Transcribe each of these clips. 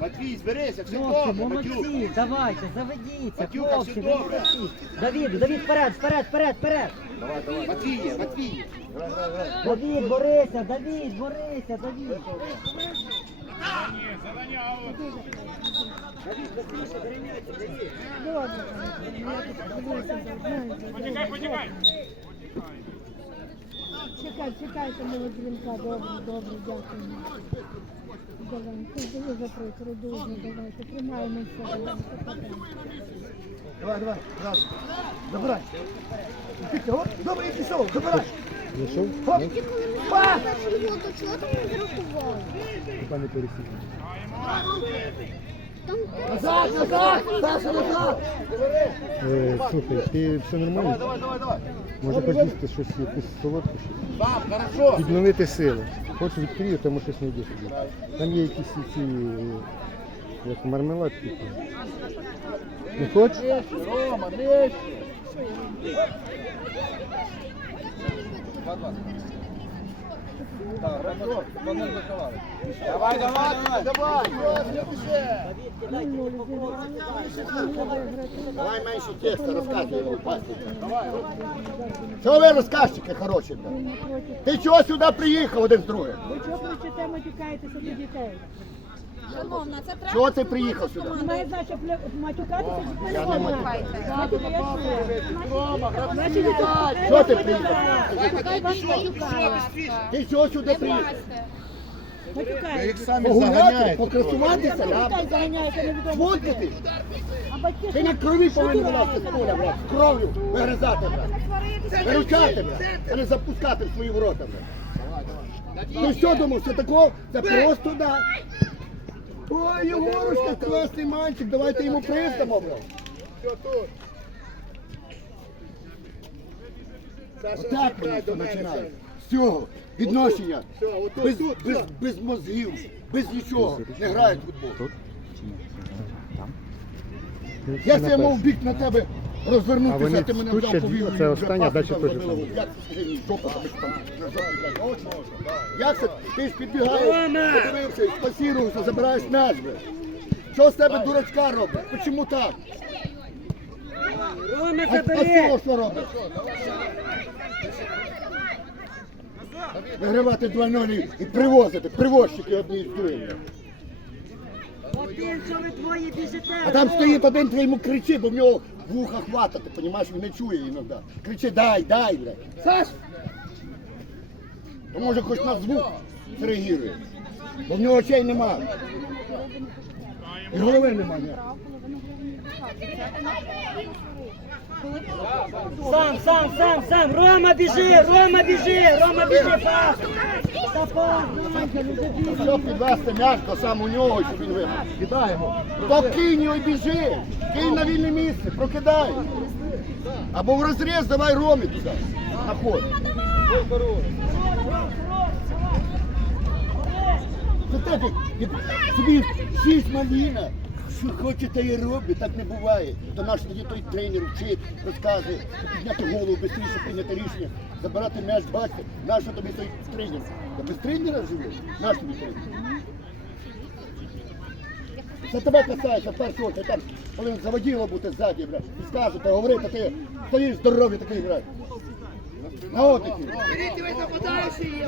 Матвій, зберися, все добре, Матюк. молодці, давайте, заведіться, Матюка, хлопці, все добре. молодці. Давід, Давід, вперед, вперед, вперед, вперед. Матвій, Матвій. Давід, борися, Давід, борися, Давід. Чекай, чекайте мого дзвінка. Добре, добре, дякую. Давай, це дуже прикро, дуже давайте. Тримаємося. давайте. Давай, давай, зразу. Забирай. От, добре, і пішов, забирай. Хоп. Па! то чого там не зрахували? Назад, назад! Саша, назад! Е, слухай, ти все нормально? Давай, давай, давай. Може поїсти щось, якусь солодку щось? Підновити сили. Хочу відкрию, тому щось не йде сюди. Там є якісь ці, як мармелад. Не хочеш? Рома, нижче. Давай, давай, давай, давай. Менше текста, розказуємо пасіка. Що ви розказчики хороші? Ти чого сюди приїхав один з другим? Ви чого кричите, матюкаєтеся до дітей? Шановна, це треба. Чого ти приїхав сюди? Має значить матюкатися дітей? Я не матюкаю. Значить, я чую. Значить, Що ти приїхав? Ти чого сюди приїхав? Матюкаєтеся. самі Погуляти, покрасуватися? Фоткати? Ти на крові повинен вилазити з поля, з кров'ю вигризати, блядь. Виручати, блядь, а не запускати в свої ворота, блядь. Ти що думав, це такого? Це просто, да. Ой, Єгорушка, класний мальчик, давайте йому приз дамо, блядь. Отак вони все починають. З цього відношення. Без, без, без мозгів, без нічого. Не грають в футбол. Я себе мав бік на тебе розвернутися, вони ти мене взяв повів. дві, це остання, далі теж Як це скажи, мені, тобі там. Як це? Ти ж підбігаєш, подивився, забираєш блядь. Що з тебе дурачка робить? Чому так? Рома, А, а що робиш? Вигравати 2-0 і привозити, привозчики одні з другими. Один, що ви двоє біжите. А там стоїть один твій йому кричить, бо в нього вуха хвата, ти розумієш, він не чує іноді. Кричить, дай, дай, блядь. Саш! То може хоч на звук зреагує. Бо в нього очей немає. І голови немає. Сам, сам, сам, сам. Рома біжи, Рома біжи, Рома біжи, пас. Щоб підвести м'яч до сам у нього, щоб він виграв. Кидаємо. То кинь його і біжи. Кинь на вільне місце, прокидай. Або в розріз давай Ромі туди. На ход. Це як собі шість маліна. Що хочете і робить, так не буває. То наш тоді той тренер вчить, розказує, підняти голову, швидше прийняти рішення, забирати м'яч, бачите, наш тобі той тренер. Та без тренера живеш? Наш тобі тренер. Це тебе касається в першу там повинен заводіло бути ззаді, брат. І скажете, говорити, ти стоїш здоровий такий, брат. На отдихі.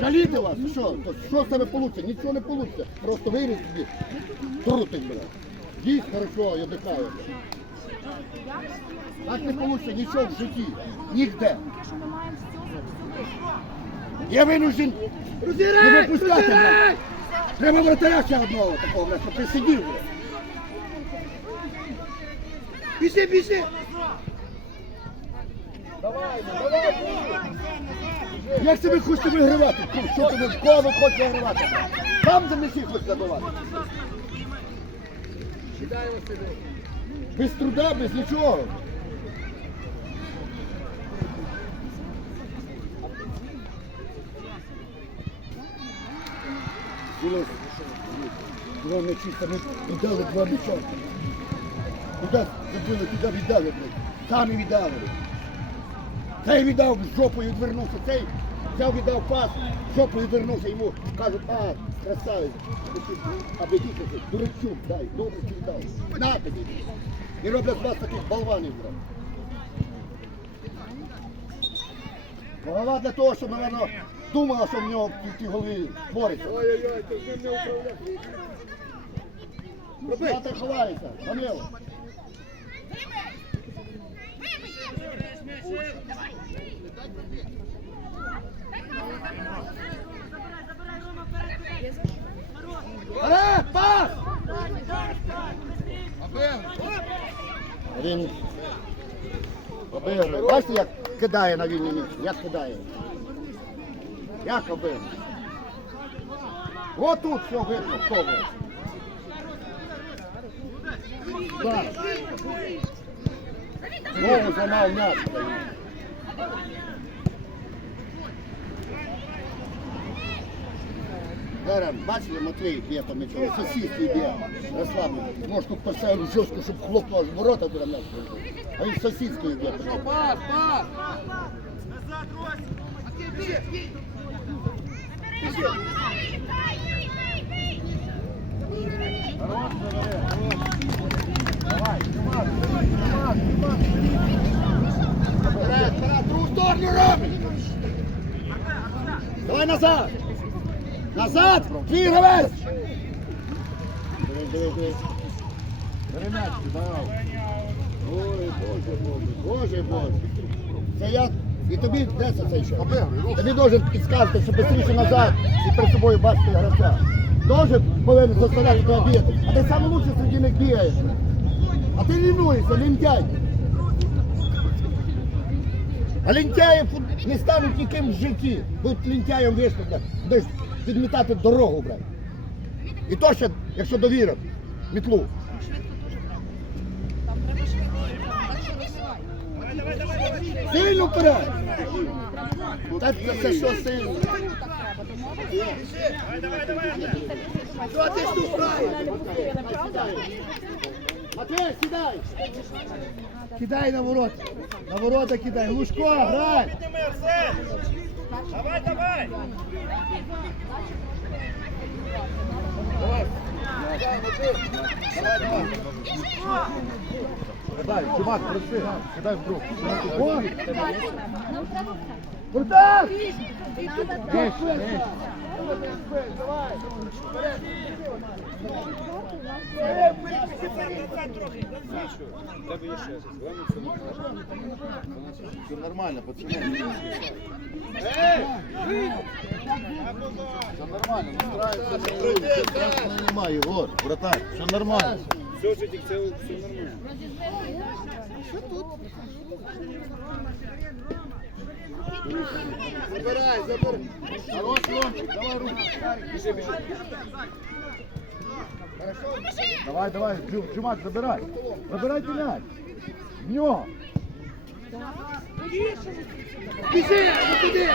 Жаліти вас, що? То що з тебе вийде? Нічого не вийде. Просто виріс. Крутить, брат. Їсть хорошо, я дихаю. Так не вийде нічого в житті. Ніде. Я винужден не випускати, брат. Треба вратаря ще одного такого, щоб ти сидів, брат. Біжи, біжи! Як це ви хочете вигравати? Що ви в кого ви хочете вигравати? Там за м'ячі хочете забивати. Без труда, без нічого. Два м'ячі, там віддали два м'яча. Куди забили, туди віддали, блядь. Самі віддали. Цей віддав жопою відвернувся, цей взяв віддав пас, жопою відвернувся, йому кажуть, а, красавець. Обійдіть, дурачок, дай, добре кидав. На тобі. І роблять з вас таких болванів, брат. Голова для того, щоб, напевно, думала, що в нього в тій голові твориться. Ой-ой-ой, ти вже не управляєш. Роби. ховається, Данило. Вперед, пас! Бачите, як кидає на вільні місці? Як кидає? Як обігрує? От тут все видно, хто ви. Знову зламав м'яч. Зараз, бачили, Матвій б'є там нічого, сусідський б'є, розслаблений. Може тут поставив жорстко, щоб хлопнуло з ворота туди м'яч. А він сусідський б'є. Пас, пас. Вперед, вперед, другу сторону робить. Давай назад. Назад, твій гравець. М'яч, давай. Ой, Боже, Боже, Боже, Боже. Це я, і тобі де це цей ще? Тобі должен підказати, що швидше назад і перед собою бачити гравця. Должен повинен заставляти тебе бігати. А ти саме лучше серед них бігаєш. А ти лінуєшся, лінтяй. А лінтяї не стануть ніким в житті. Будуть лінтяєм десь відмітати дорогу, блядь. І то ще, якщо довірять, мітлу. Сильно вперед! Та це, що сильно? Що ти штовхаєш? Матвей, сідай! Кидай на ворота. На ворота кидай. Лужко, грай! Давай, давай! Кидай, чувак, проси. Кидай в друг. О! Все нормально, пацаны. Все нормально, настраивайся. Немає, Егор, братан, все нормально. Забирай, забирай. Хорош, Ромчик, давай руку. Бежи, бежи. Давай, давай, чувак, забирай. Забирайте мяч. В нього. Біжи, ну куди?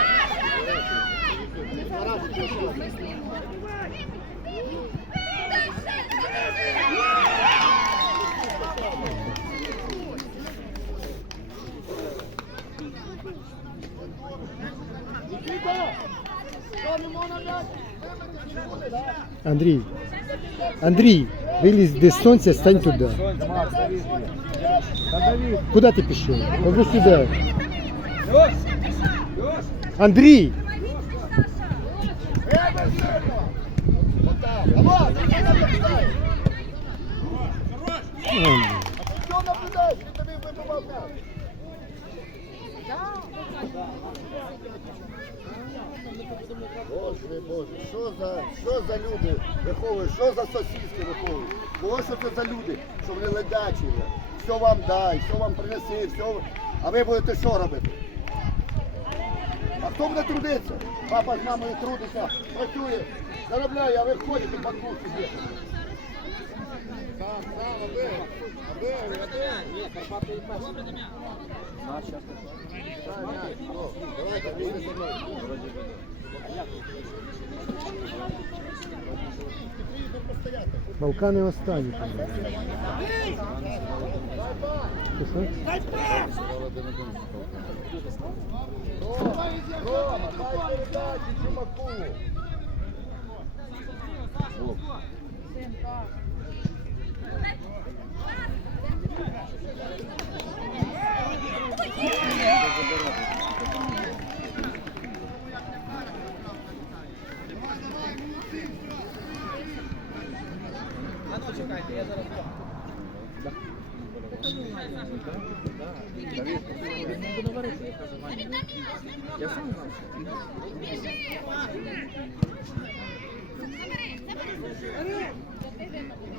Андрій, Андрій, вилізь де сонце, стань туди. Куди ти пішов? Ходи сюди. Андрій! Алло, ти мене наблюдаєш? Ем, Що наблюдаєш? Він тобі вибивав м'яч. Боже, Боже, що за, що за люди виховують, що за сосиски виховують? Бо що це за люди, що вони ледачі, що вам дай, що вам принеси, все, а ви будете що робити? А хто буде трудитися? Папа з мамою трудиться, працює, заробляє, а ви ходите по курсу б'єте. Сам, сам, аби, аби, аби. Давайте, вийди зі мною. Балкани останні. Ти що?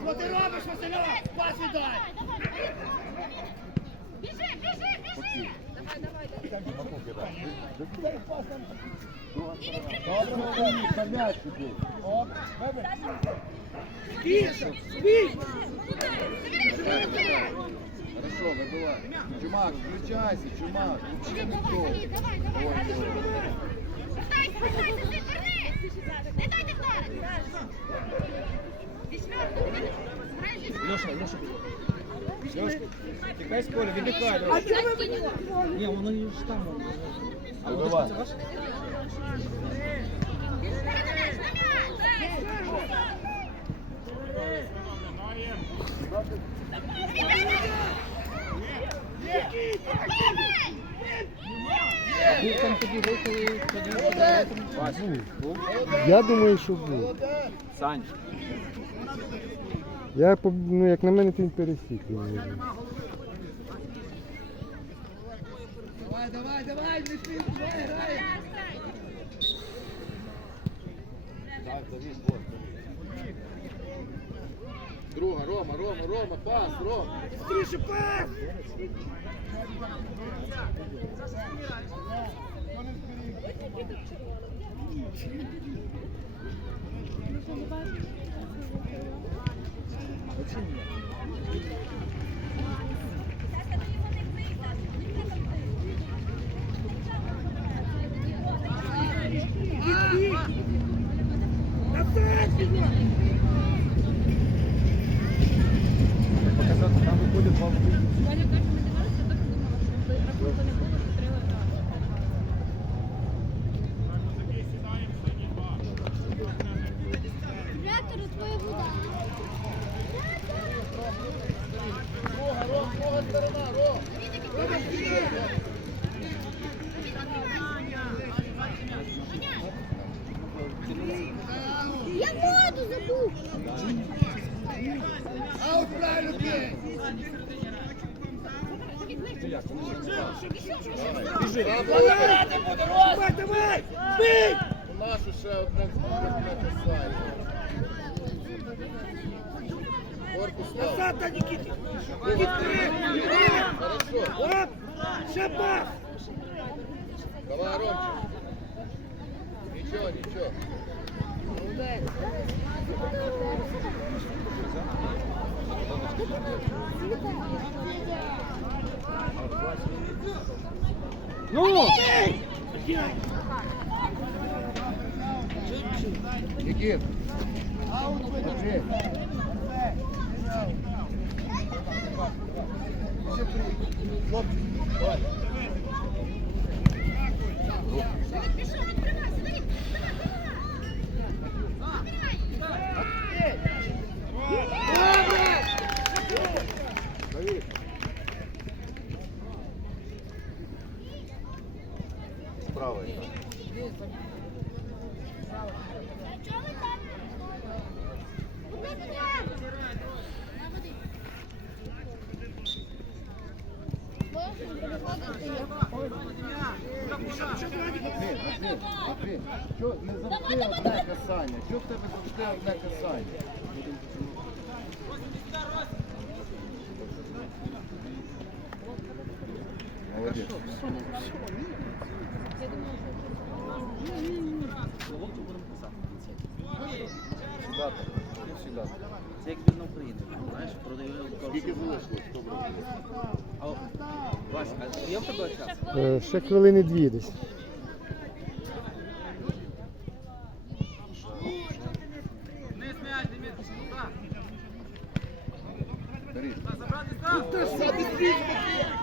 Що ти робиш, Василя? Пас віддай! Біжи, біжи, біжи! Добре, Василій, та м'яч туди. Хорошо, вибивай. Чумак, включайся, чумак. Вообще не то. Давай, давай, давай. Вертайся, вертайся, ти верни! Не дайте вдарити! Вісьмерку, ти. Леша, Леша. Леша, тікай з поля, віддихай, Леша. Ні, воно і ж там. А воно ж це ваше? Там тоді гол, коли тоді Був. Я думаю, що був. Сань. Я, по- ну, як на мене, то він пересік. Давай, давай, давай, не спів, давай, грай. Так, вот. Друга, Рома, Рома, Рома, пас, Рома. Стріше пас! Показати, Давай, Ромчик. Нічого, нічого. Ну! Никит. Смотри. Хлопчик, давай. Що не завжди одне касання? Що в тебе завжди одне касання? Молодець. Це як збірна України. Знаєш, продаю Скільки залишилось? Добре. А, Вась, а є в тебе час? Е, Ще хвилини дві десь.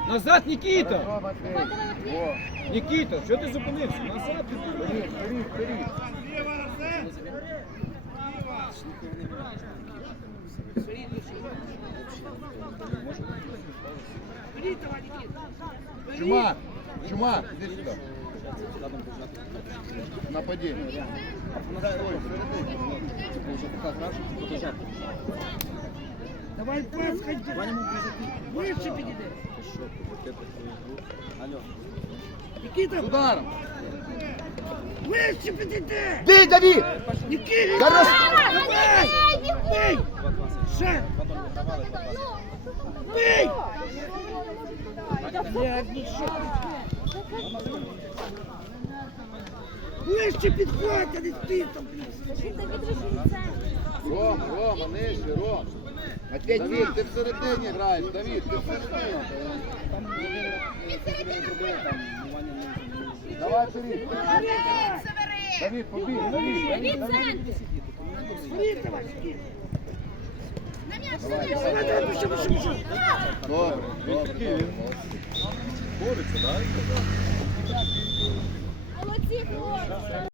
Назад, Нікіта! Хорошо, Матвій. Во. Нікіта, що ти зупинився? Назад! Вперед, вперед, вперед. Чумак, чумак, иди сюда. Нападение. Давай пас, ходи. Вище підійди. Алло. Нікіта, С ударом. вище підійди. Давід! Нікіта, Хорош! давай. Бий. Ще. Бий. Блядь, нічого. Вище підходь, а не стій там, блядь. Ром, Рома, нижче, Ром. Ответь, Давид, ти всередині граєш, Давид, ти всередині. Давай, Давид. Давид, побіг, Давид, Давид, Давид. Давид, давай, Давид. Добре, добре. Бореться, так? Молодці, хлопці.